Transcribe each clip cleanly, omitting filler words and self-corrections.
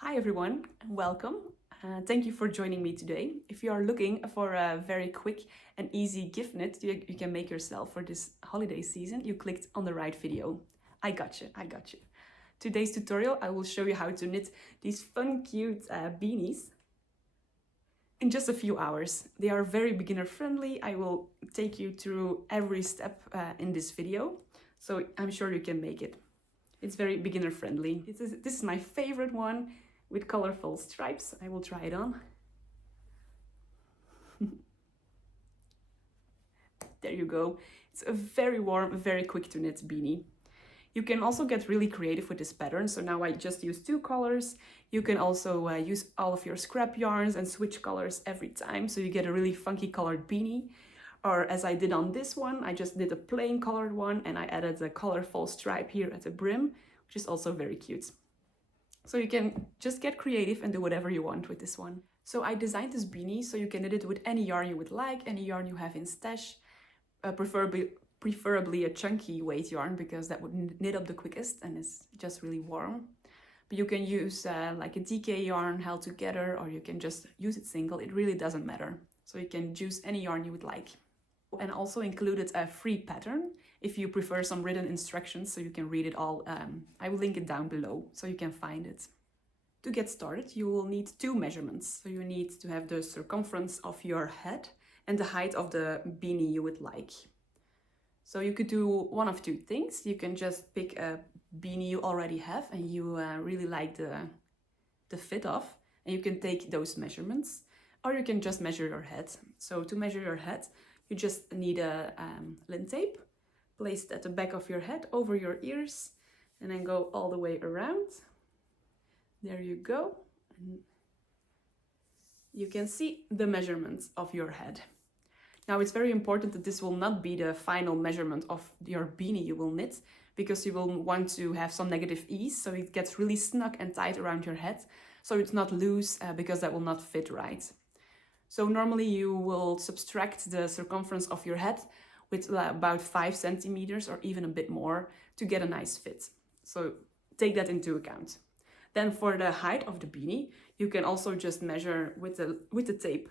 Hi everyone, and welcome. Thank you for joining me today. If you are looking for a very quick and easy gift knit you can make yourself for this holiday season, you clicked on the right video. I got you. Today's tutorial, I will show you how to knit these fun, cute beanies in just a few hours. They are very beginner friendly. I will take you through every step in this video, so I'm sure you can make it. It's very beginner friendly. This is my favorite one with colorful stripes. I will try it on. There you go. It's a very warm, very quick to knit beanie. You can also get really creative with this pattern. So now I just use 2 colors. You can also use all of your scrap yarns and switch colors every time, so you get a really funky colored beanie. Or as I did on this one, I just did a plain colored one and I added a colorful stripe here at the brim, which is also very cute. So you can just get creative and do whatever you want with this one. So I designed this beanie so you can knit it with any yarn you would like, any yarn you have in stash, preferably a chunky weight yarn because that would knit up the quickest and it's just really warm. But you can use like a DK yarn held together, or you can just use it single. It really doesn't matter. So you can choose any yarn you would like. And also included a free pattern if you prefer some written instructions so you can read it all. I will link it down below so you can find it. To get started, you will need 2 measurements. So you need to have the circumference of your head and the height of the beanie you would like. So you could do one of 2 things. You can just pick a beanie you already have and you really like the fit of, and you can take those measurements, or you can just measure your head. So to measure your head, you just need a lint tape, place it at the back of your head over your ears, and then go all the way around. There you go. And you can see the measurements of your head. Now it's very important that this will not be the final measurement of your beanie you will knit, because you will want to have some negative ease, so it gets really snug and tight around your head, so it's not loose because that will not fit right. So normally you will subtract the circumference of your head with about 5 centimeters or even a bit more to get a nice fit. So take that into account. Then for the height of the beanie, you can also just measure with the tape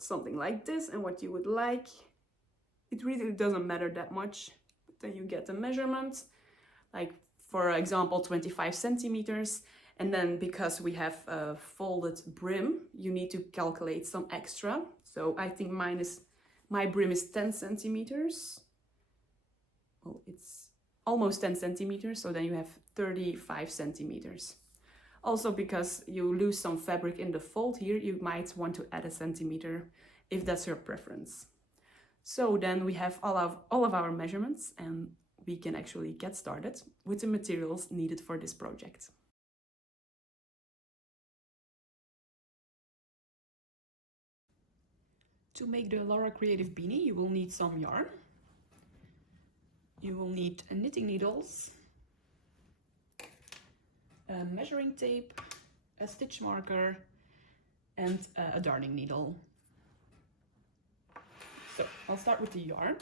something like this and what you would like. It really doesn't matter that much. Then you get the measurement, like for example 25 centimeters. And then because we have a folded brim, you need to calculate some extra. So I think my brim is 10 centimeters. Well, it's almost 10 centimeters, so then you have 35 centimeters. Also, because you lose some fabric in the fold here, you might want to add a centimeter if that's your preference. So then we have all of our measurements, and we can actually get started with the materials needed for this project. To make the Laura Creative Beanie, you will need some yarn. You will need knitting needles, a measuring tape, a stitch marker, and a darning needle. So I'll start with the yarn.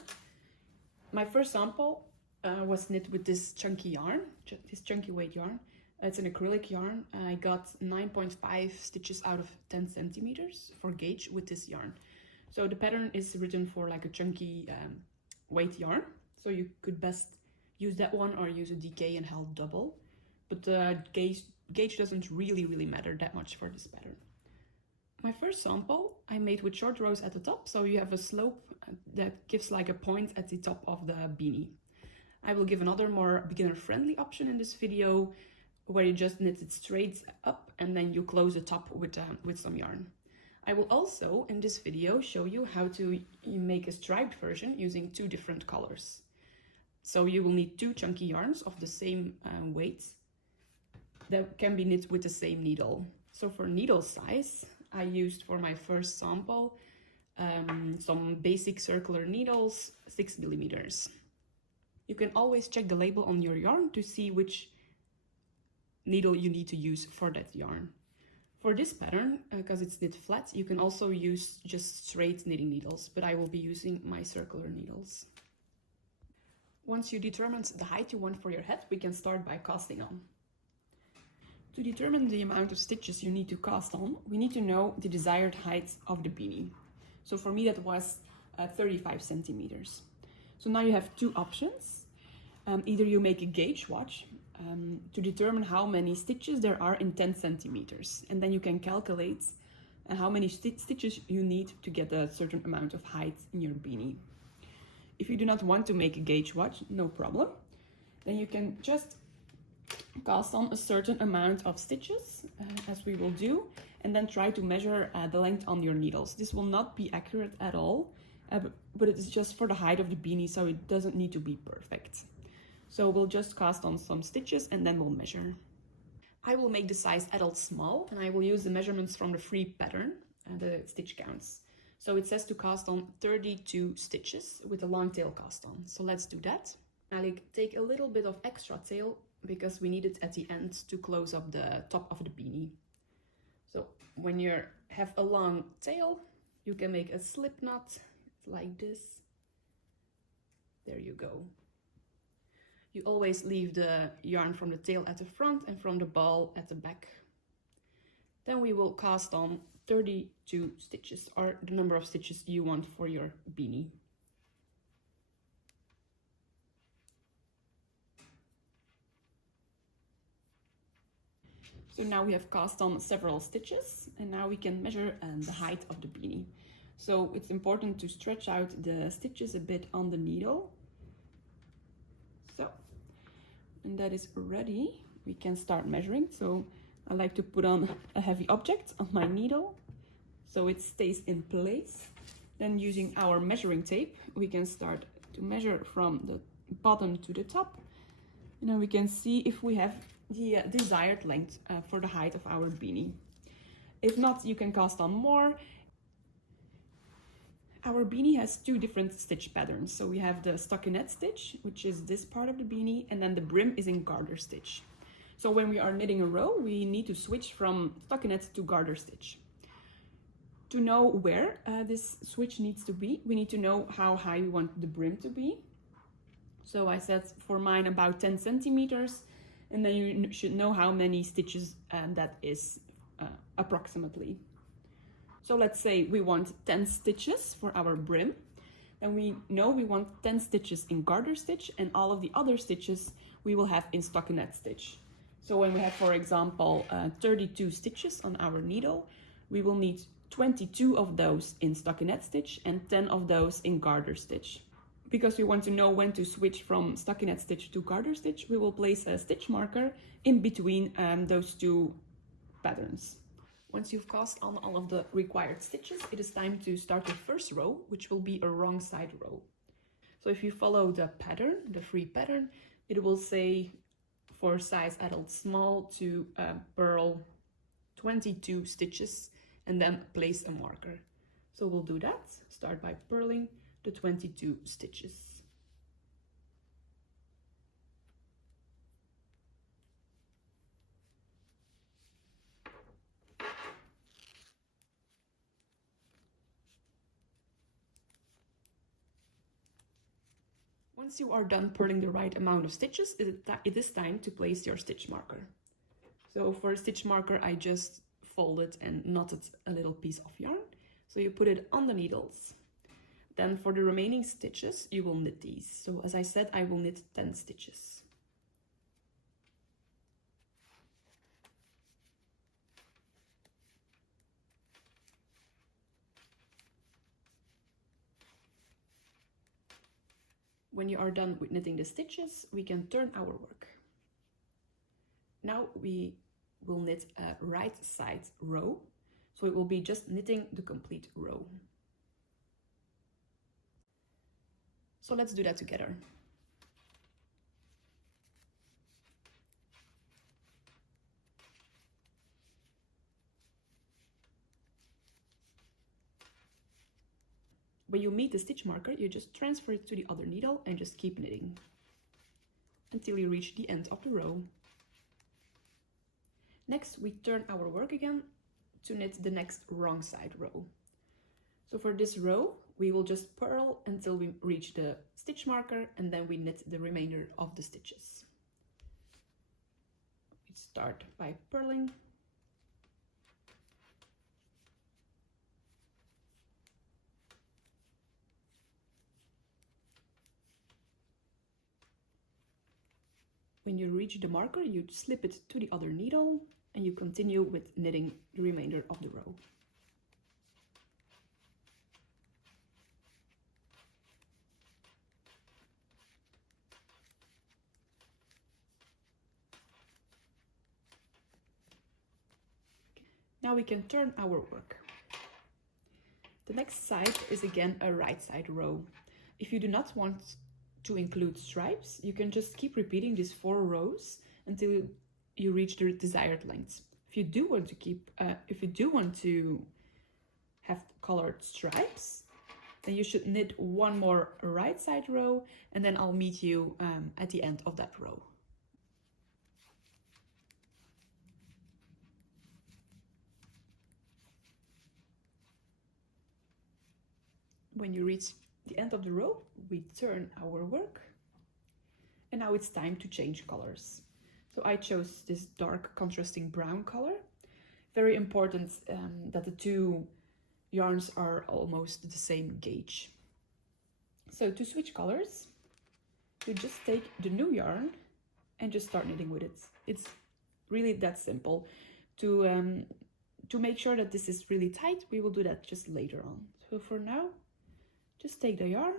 My first sample was knit with this chunky yarn, this chunky weight yarn. It's an acrylic yarn. I got 9.5 stitches out of 10 centimeters for gauge with this yarn. So the pattern is written for like a chunky weight yarn. So you could best use that one or use a DK and held double. But the gauge doesn't really matter that much for this pattern. My first sample I made with short rows at the top, so you have a slope that gives like a point at the top of the beanie. I will give another more beginner-friendly option in this video, where you just knit it straight up and then you close the top with some yarn. I will also, in this video, show you how to make a striped version using 2 different colors. So you will need 2 chunky yarns of the same weight that can be knit with the same needle. So for needle size, I used for my first sample some basic circular needles, 6 millimeters. You can always check the label on your yarn to see which needle you need to use for that yarn. For this pattern, because it's knit flat, you can also use just straight knitting needles, but I will be using my circular needles. Once you determined the height you want for your head, we can start by casting on. To determine the amount of stitches you need to cast on, we need to know the desired height of the beanie. So for me that was 35 centimeters. So now you have two options. Either you make a gauge watch to determine how many stitches there are in 10 centimeters, and then you can calculate how many stitches you need to get a certain amount of height in your beanie. If you do not want to make a gauge watch, no problem. Then you can just cast on a certain amount of stitches, as we will do, and then try to measure the length on your needles. This will not be accurate at all, but it is just for the height of the beanie, so it doesn't need to be perfect. So we'll just cast on some stitches and then we'll measure. I will make the size adult small, and I will use the measurements from the free pattern and the stitch counts. So it says to cast on 32 stitches with a long tail cast on. So let's do that. I'll take a little bit of extra tail because we need it at the end to close up the top of the beanie. So when you have a long tail, you can make a slip knot like this. There you go. You always leave the yarn from the tail at the front and from the ball at the back. Then we will cast on 32 stitches, or the number of stitches you want for your beanie. So now we have cast on several stitches, and now we can measure the height of the beanie. So it's important to stretch out the stitches a bit on the needle. So, and that is ready. We can start measuring. So I like to put on a heavy object on my needle so it stays in place. Then using our measuring tape, we can start to measure from the bottom to the top. And then we can see if we have the desired length for the height of our beanie. If not, you can cast on more. Our beanie has two different stitch patterns. So we have the stockinette stitch, which is this part of the beanie, and then the brim is in garter stitch. So when we are knitting a row, we need to switch from stockinette to garter stitch. To know where this switch needs to be, we need to know how high we want the brim to be. So I said for mine about 10 centimeters, and then you should know how many stitches that is approximately. So let's say we want 10 stitches for our brim, and we know we want 10 stitches in garter stitch, and all of the other stitches we will have in stockinette stitch. So when we have, for example, 32 stitches on our needle, we will need 22 of those in stockinette stitch and 10 of those in garter stitch. Because we want to know when to switch from stockinette stitch to garter stitch, we will place a stitch marker in between those two patterns. Once you've cast on all of the required stitches, it is time to start the first row, which will be a wrong side row. So if you follow the pattern, the free pattern, it will say for size adult small to purl 22 stitches and then place a marker. So we'll do that. Start by purling the 22 stitches. Once you are done purling the right amount of stitches, it is time to place your stitch marker. So for a stitch marker, I just folded and knotted a little piece of yarn. So you put it on the needles. Then for the remaining stitches, you will knit these. So as I said, I will knit 10 stitches. When you are done with knitting the stitches, we can turn our work. Now we will knit a right side row. So it will be just knitting the complete row. So let's do that together. When you meet the stitch marker, you just transfer it to the other needle and just keep knitting until you reach the end of the row. Next, we turn our work again to knit the next wrong side row. So for this row, we will just purl until we reach the stitch marker, and then we knit the remainder of the stitches. should start by purling. When you reach the marker, you slip it to the other needle and you continue with knitting the remainder of the row. Now we can turn our work. The next side is again a right side row. If you do not want to include stripes, you can just keep repeating these 4 rows until you reach the desired length. If you do want to have colored stripes, then you should knit 1 more right side row, and then I'll meet you at the end of that row. When you reach the end of the row, we turn our work, and now it's time to change colors. So I chose this dark contrasting brown color. Very important that the 2 yarns are almost the same gauge. So to switch colors, you just take the new yarn and just start knitting with it. It's really that simple. To make sure that this is really tight, we will do that just later on. So for now, just take the yarn,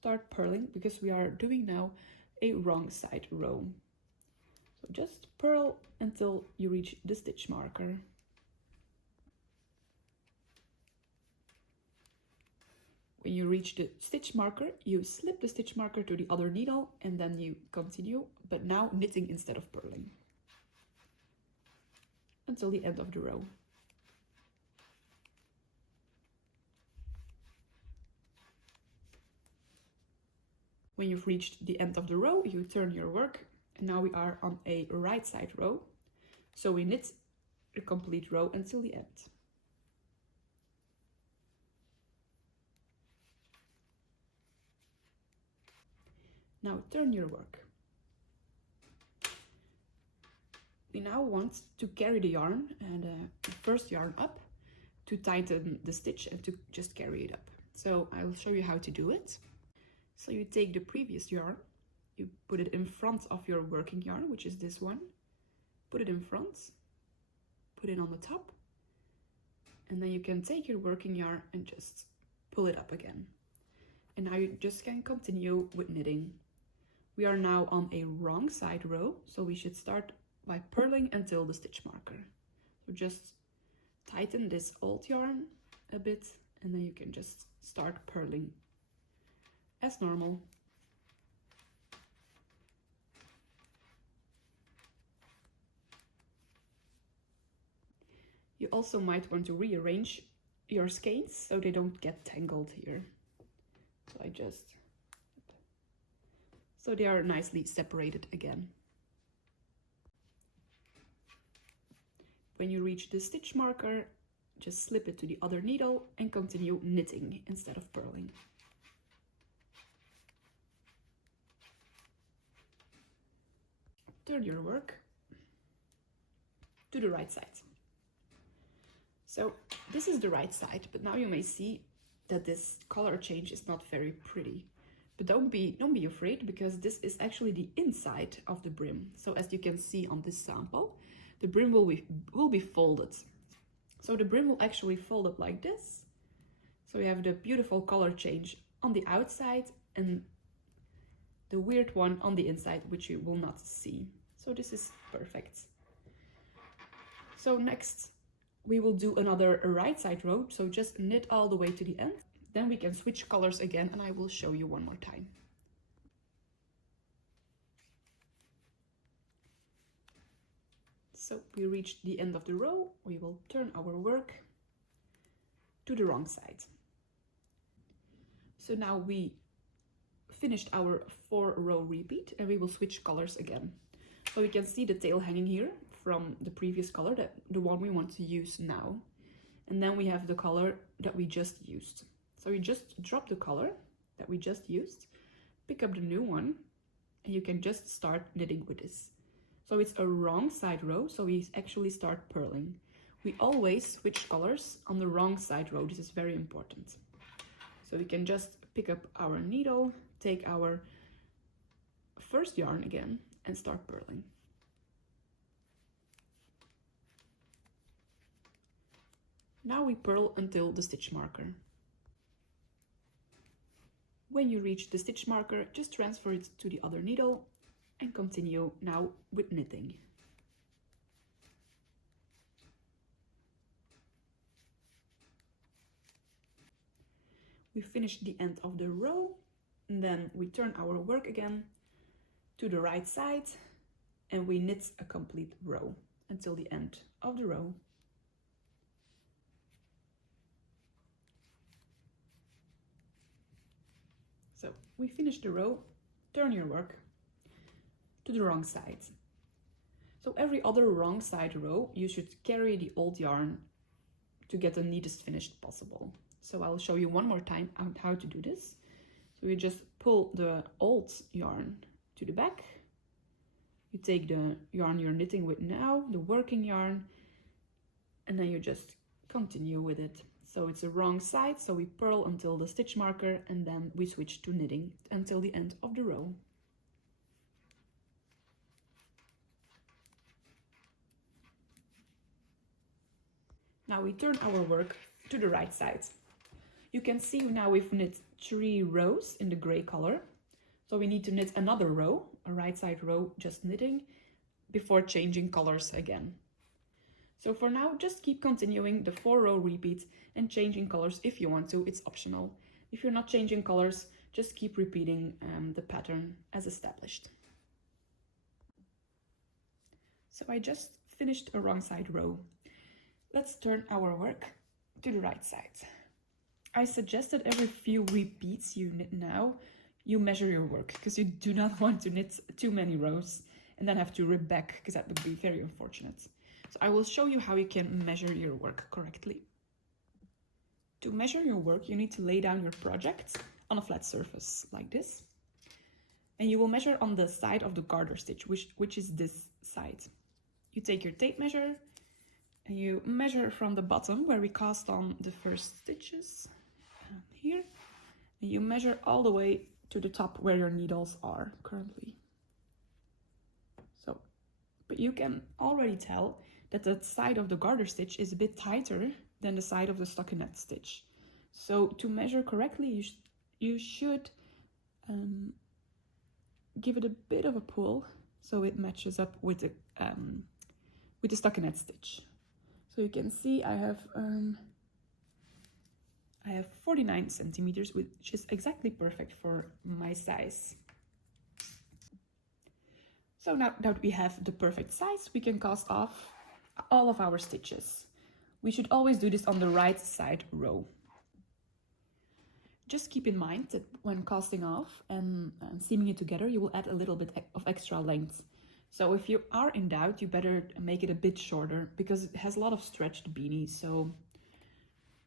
start purling, because we are doing now a wrong side row. So just purl until you reach the stitch marker. When you reach the stitch marker, you slip the stitch marker to the other needle and then you continue, but now knitting instead of purling, until the end of the row. When you've reached the end of the row, you turn your work, and now we are on a right side row. So we knit a complete row until the end. Now turn your work. We now want to carry the yarn and the first yarn up to tighten the stitch and to just carry it up. So I will show you how to do it. So you take the previous yarn, you put it in front of your working yarn, which is this one. Put it in front, put it on the top, and then you can take your working yarn and just pull it up again. And now you just can continue with knitting. We are now on a wrong side row, so we should start by purling until the stitch marker. So just tighten this old yarn a bit, and then you can just start purling as normal. You also might want to rearrange your skeins so they don't get tangled here. So so they are nicely separated again. When you reach the stitch marker, just slip it to the other needle and continue knitting instead of purling. Turn your work to the right side. So this is the right side, but now you may see that this color change is not very pretty. But don't be afraid, because this is actually the inside of the brim. So as you can see on this sample, the brim will be folded. So the brim will actually fold up like this. So you have the beautiful color change on the outside and the weird one on the inside, which you will not see. So this is perfect. So next we will do another right side row. So just knit all the way to the end. Then we can switch colors again, and I will show you one more time. So we reached the end of the row. We will turn our work to the wrong side. So now we finished our 4-row repeat, and we will switch colors again. So we can see the tail hanging here from the previous color, the one we want to use now. And then we have the color that we just used. So you just drop the color that we just used, pick up the new one, and you can just start knitting with this. So it's a wrong side row, so we actually start purling. We always switch colors on the wrong side row. This is very important. So we can just pick up our needle, take our first yarn again, and start purling. Now we purl until the stitch marker. When you reach the stitch marker, just transfer it to the other needle and continue now with knitting. We finished the end of the row, and then we turn our work again to the right side and we knit a complete row until the end of the row. So we finished the row, turn your work to the wrong side. So every other wrong side row, you should carry the old yarn to get the neatest finished possible. So I'll show you one more time how to do this. So you just pull the old yarn to the back. You take the yarn you're knitting with now, the working yarn, and then you just continue with it. So it's a wrong side, so we purl until the stitch marker and then we switch to knitting until the end of the row. Now we turn our work to the right side. You can see now we've knit 3 rows in the gray color. So we need to knit another row, a right side row, just knitting, before changing colors again. So for now, just keep continuing the 4-row repeat and changing colors if you want to, it's optional. If you're not changing colors, just keep repeating the pattern as established. So I just finished a wrong side row. Let's turn our work to the right side. I suggest that every few repeats you knit now, you measure your work, because you do not want to knit too many rows and then have to rip back, because that would be very unfortunate. So I will show you how you can measure your work correctly. To measure your work, you need to lay down your project on a flat surface like this. And you will measure on the side of the garter stitch, which is this side. You take your tape measure and you measure from the bottom where we cast on the first stitches here. And you measure all the way to the top where your needles are currently. So, but you can already tell that the side of the garter stitch is a bit tighter than the side of the stockinette stitch. So to measure correctly, you should give it a bit of a pull so it matches up with the stockinette stitch. So you can see I have 49 centimeters, which is exactly perfect for my size. So now that we have the perfect size, we can cast off all of our stitches. We should always do this on the right side row. Just keep in mind that when casting off and seaming it together, you will add a little bit of extra length. So if you are in doubt, you better make it a bit shorter, because it has a lot of stretched beanie. So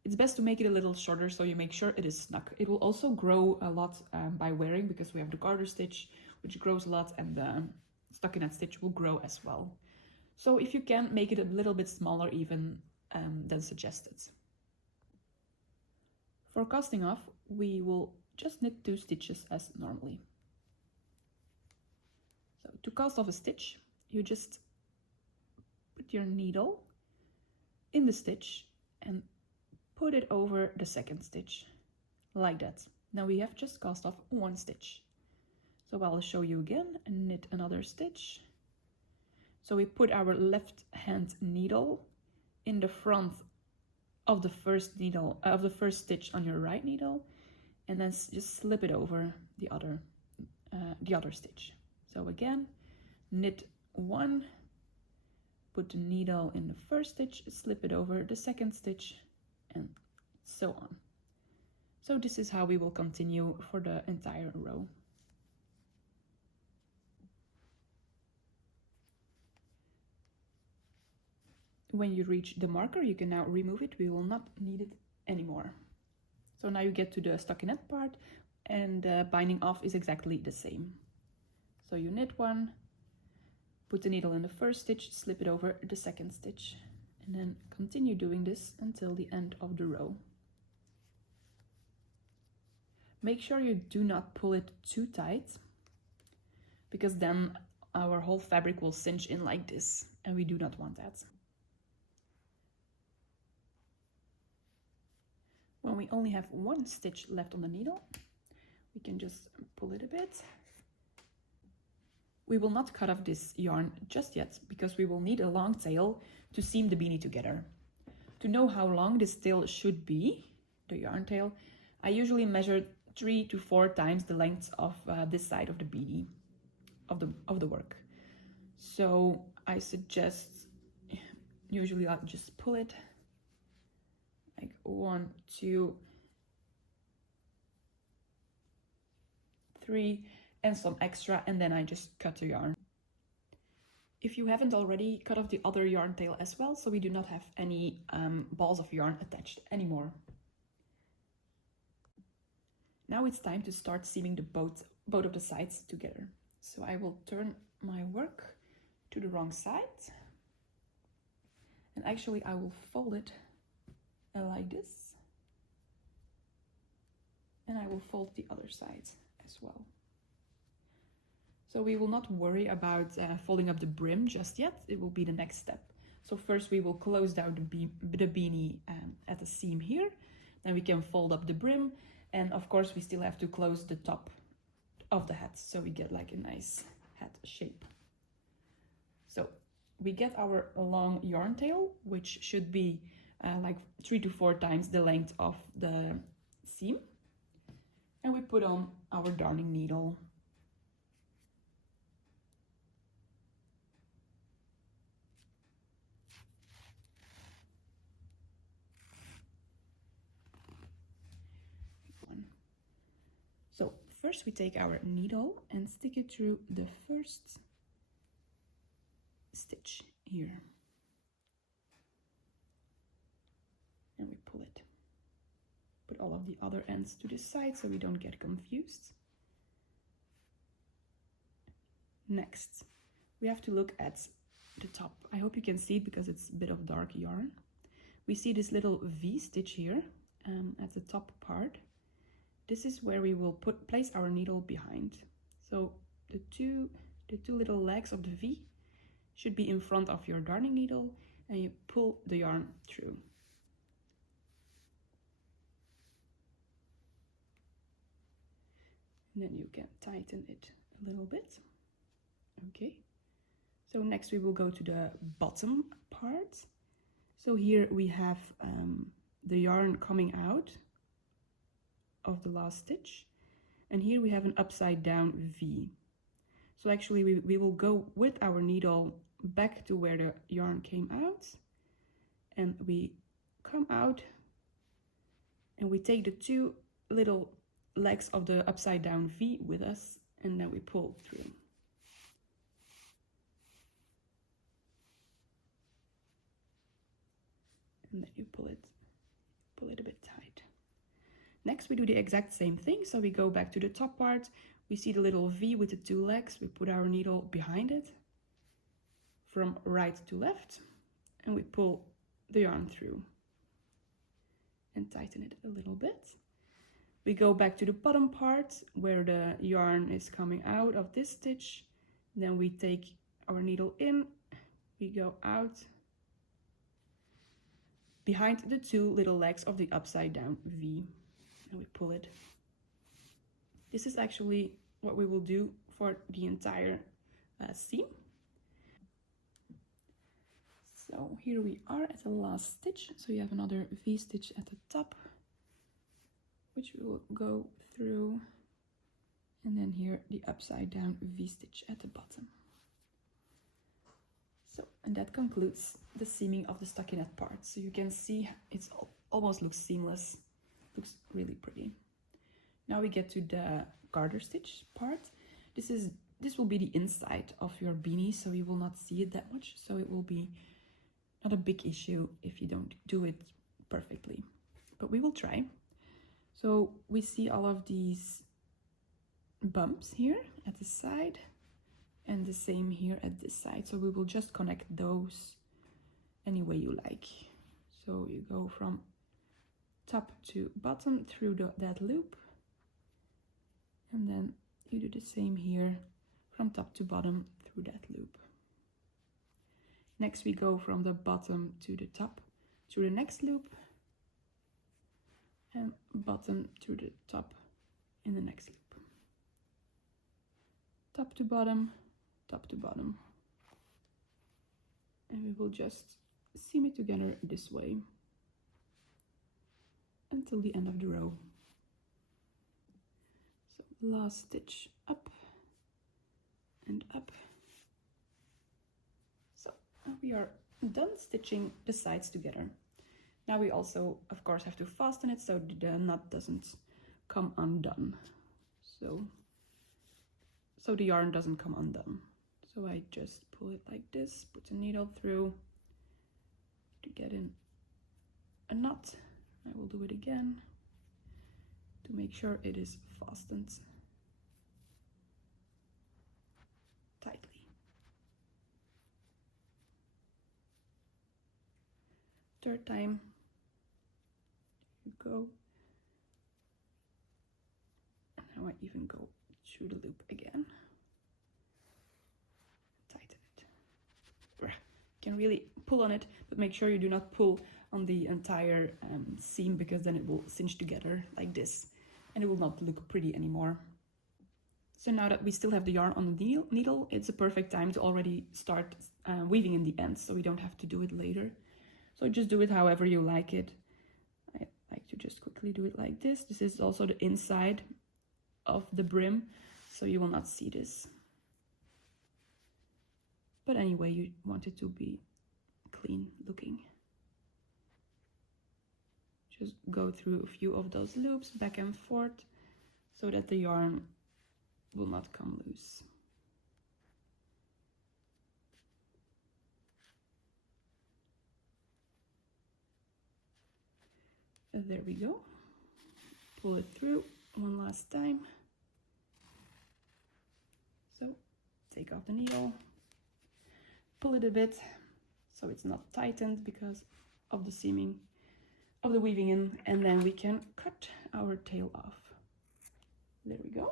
it's best to make it a little shorter so you make sure it is snug. It will also grow a lot by wearing, because we have the garter stitch, which grows a lot, and the stockinette stitch will grow as well. So if you can, make it a little bit smaller even than suggested. For casting off, we will just knit 2 stitches as normally. So to cast off a stitch, you just put your needle in the stitch and put it over the second stitch, like that. Now we have just cast off 1 stitch. So I'll show you again and knit another stitch. So we put our left hand needle in the front of the first needle, of the first stitch on your right needle, and then just slip it over the other stitch. So again, knit 1, put the needle in the first stitch, slip it over the second stitch, and so on. So this is how we will continue for the entire row. When you reach the marker, you can now remove it. We will not need it anymore. So now you get to the stockinette part, and the binding off is exactly the same. So you knit 1, Put the needle in the first stitch, slip it over the second stitch, and then continue doing this until the end of the row. Make sure you do not pull it too tight, because then our whole fabric will cinch in like this, and we do not want that. When we only have one stitch left on the needle, we can just pull it a bit. We will not cut off this yarn just yet, because we will need a long tail to seam the beanie together. To know how long this tail should be, the yarn tail, I usually measure 3 to 4 times the length of this side of the beanie, of the work. So I suggest, usually I'll just pull it like 1, 2, 3, and some extra, and then I just cut the yarn. If you haven't already, cut off the other yarn tail as well, so we do not have any balls of yarn attached anymore. Now it's time to start seaming both of the sides together. So I will turn my work to the wrong side, and actually I will fold it like this, and I will fold the other side as well. So we will not worry about folding up the brim just yet. It will be the next step. So first we will close down the beanie at the seam here. Then we can fold up the brim, and of course we still have to close the top of the hat, so we get like a nice hat shape. So we get our long yarn tail, which should be like 3 to 4 times the length of the seam, and we put on our darning needle. So first we take our needle and stick it through the first stitch here, and we pull it. Put all of the other ends to the side so we don't get confused. Next, we have to look at the top. I hope you can see it because it's a bit of dark yarn. We see this little V stitch here at the top part. This is where we will place our needle behind. So the two little legs of the V should be in front of your darning needle, and you pull the yarn through. And then you can tighten it a little bit. Okay. So next we will go to the bottom part. So here we have the yarn coming out of the last stitch, and here we have an upside down V. So actually we will go with our needle back to where the yarn came out, and we come out and we take the 2 little legs of the upside down V with us, and then we pull through. And then you pull it a bit tight. Next we do the exact same thing, so we go back to the top part. We see the little V with the 2 legs. We put our needle behind it from right to left, and we pull the yarn through and tighten it a little bit. We go back to the bottom part where the yarn is coming out of this stitch. Then we take our needle in, we go out behind the 2 little legs of the upside down V, and we pull it. This is actually what we will do for the entire seam. So here we are at the last stitch. So you have another V stitch at the top, which we will go through, and then here the upside down V stitch at the bottom. So, and that concludes the seaming of the stockinette part. So you can see it's almost looks seamless, looks really pretty. Now we get to the garter stitch part. This will be the inside of your beanie, so you will not see it that much. So it will be not a big issue if you don't do it perfectly, but we will try. So we see all of these bumps here at the side, And the same here at this side. So we will just connect those any way you like. So you go from top to bottom through that loop, and then you do the same here from top to bottom through that loop. Next we go from the bottom to the top through the next loop, and bottom to the top in the next loop. Top to bottom, top to bottom. And we will just seam it together this way until the end of the row. So last stitch up and up. So we are done stitching the sides together. Now we also, of course, have to fasten it so the knot doesn't come undone. So the yarn doesn't come undone. So I just pull it like this, put the needle through to get in a knot. I will do it again to make sure it is fastened tightly. Third time, you go. And now I even go through the loop again. Tighten it. You can really pull on it, but make sure you do not pull on the entire seam, because then it will cinch together like this and it will not look pretty anymore. So now that we still have the yarn on the needle, it's a perfect time to already start weaving in the ends, so we don't have to do it later. So just do it however you like it. I like to just quickly do it like this. This is also the inside of the brim, so you will not see this. But anyway, you want it to be clean looking. Just go through a few of those loops back and forth so that the yarn will not come loose. And there we go. Pull it through one last time. So take off the needle, pull it a bit so it's not tightened because of the seaming of the weaving in, and then we can cut our tail off. There we go.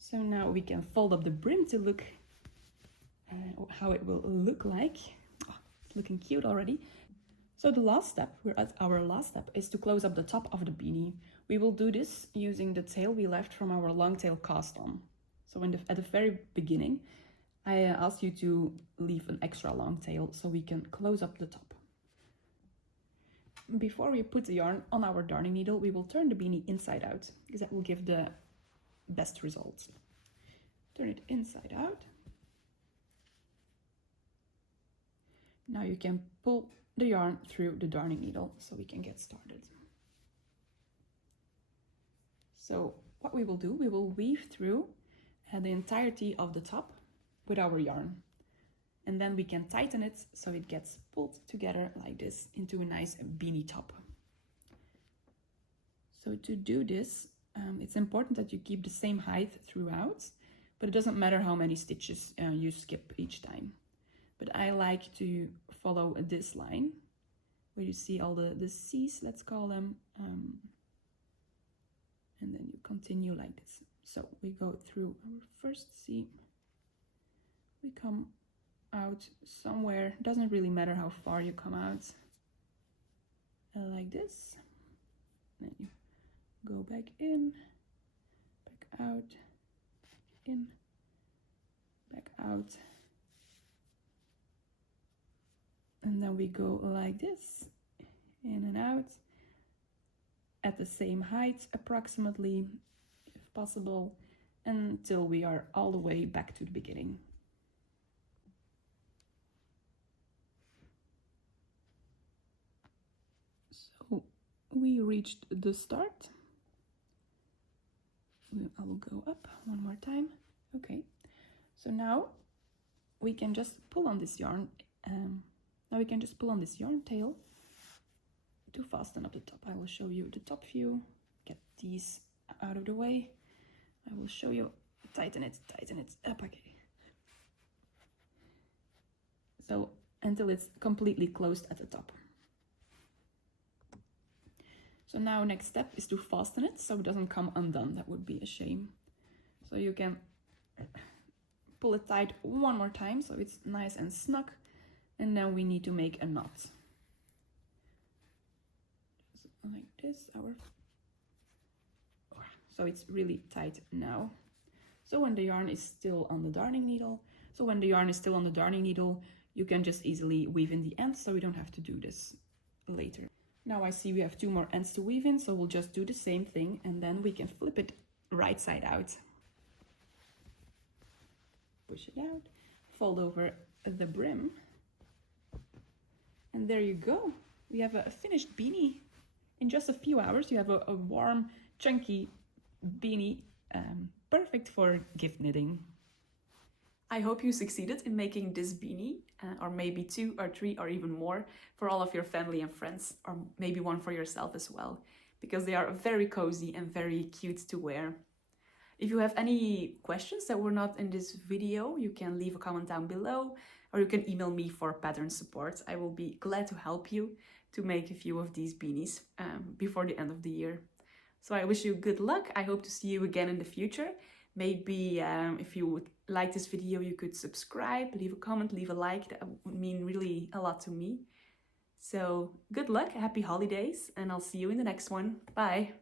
So now we can fold up the brim to look how it will look like. Oh, it's looking cute already. So the last step, we're at our last step, is to close up the top of the beanie. We will do this using the tail we left from our long tail cast on. So at the very beginning, I asked you to leave an extra long tail so we can close up the top. Before we put the yarn on our darning needle, we will turn the beanie inside out, because that will give the best results. Turn it inside out. Now you can pull the yarn through the darning needle so we can get started. So what we will do, we will weave through the entirety of the top with our yarn. And then we can tighten it so it gets pulled together like this into a nice beanie top. So to do this, it's important that you keep the same height throughout, but it doesn't matter how many stitches you skip each time. But I like to follow this line where you see all the C's, let's call them, and then you continue like this. So we go through our first C, we come out somewhere, doesn't really matter how far you come out, like this, then you go back in, back out, back in, back out, and then we go like this, in and out, at the same height approximately, if possible, until we are all the way back to the beginning. So we reached the start. I will go up one more time. Okay, so now we can just pull on this yarn. Now we can just pull on this yarn tail to fasten up the top. I will show you the top view. Get these out of the way. I will show you tighten it up again. So until it's completely closed at the top. So now next step is to fasten it so it doesn't come undone. That would be a shame. So you can pull it tight one more time so it's nice and snug. And then we need to make a knot. Like this, so it's really tight now. So when the yarn is still on the darning needle, you can just easily weave in the ends, so we don't have to do this later. Now I see we have 2 more ends to weave in, so we'll just do the same thing and then we can flip it right side out. Push it out, fold over the brim, and there you go. We have a finished beanie. In just a few hours you have a warm, chunky beanie, perfect for gift knitting. I hope you succeeded in making this beanie, or maybe 2 or 3 or even more, for all of your family and friends, or maybe one for yourself as well, because they are very cozy and very cute to wear. If you have any questions that were not in this video, you can leave a comment down below, or you can email me for pattern support. I will be glad to help you to make a few of these beanies before the end of the year. So I wish you good luck. I hope to see you again in the future. Maybe if you would like this video, you could subscribe, leave a comment, leave a like. That would mean really a lot to me. So good luck, happy holidays, and I'll see you in the next one. Bye!